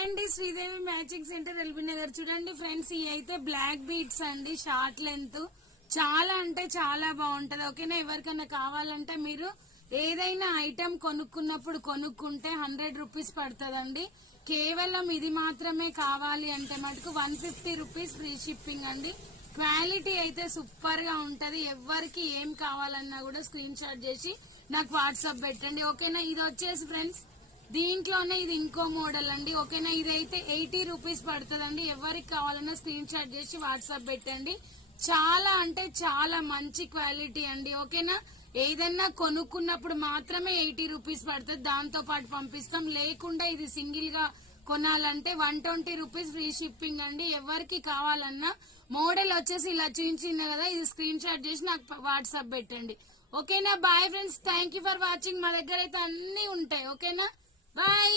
Hi అండి, Sridevi matching centre LB Nagar. చూడండి friends, ఇవి అయితే బ్లాక్ బీడ్స్ అండి, షార్ట్ లెంత్. చాలా అంటే చాలా బాగుంటది. ఓకేనా, ఎవరికైనా కావాలంటే మీరు ఏదైనా ఐటమ్ కొనుక్కున్నప్పుడు కొనుక్కుంటే 100 రూపీస్ పడుతుందండి. కేవలం ఇది మాత్రమే కావాలి అంటే మటుకు 150 రూపీస్ ఫ్రీ షిప్పింగ్ అండి. క్వాలిటీ అయితే సూపర్ గా ఉంటది. ఎవరికి ఏం కావాలన్నా కూడా స్క్రీన్ షాట్ చేసి నాకు వాట్సాప్ పెట్టండి. ఓకేనా, ఇది వచ్చేసి ఫ్రెండ్స్ దీంట్లోనే ఇది ఇంకో మోడల్ అండి. ఓకేనా, ఇదైతే 80 రూపీస్ పడుతుందండి. ఎవరికి కావాలన్నా స్క్రీన్ షాట్ చేసి వాట్సాప్ పెట్టండి. చాలా అంటే చాలా మంచి క్వాలిటీ అండి. ఓకేనా, ఏదన్నా కొనుక్కున్నప్పుడు మాత్రమే 80 రూపీస్ పడుతుంది, దాంతో పాటు పంపిస్తాం. లేకుండా ఇది సింగిల్ గా కొనాలంటే 120 రూపీస్ ఫ్రీ షిప్పింగ్ అండి. ఎవరికి కావాలన్నా మోడల్ వచ్చేసి ఇలా చూపించింది కదా, ఇది స్క్రీన్ షాట్ చేసి నాకు వాట్సాప్ పెట్టండి. ఓకేనా, bye friends, thank for watching. మా దగ్గర అయితే అన్ని ఉంటాయి. ఓకేనా, బాయ్.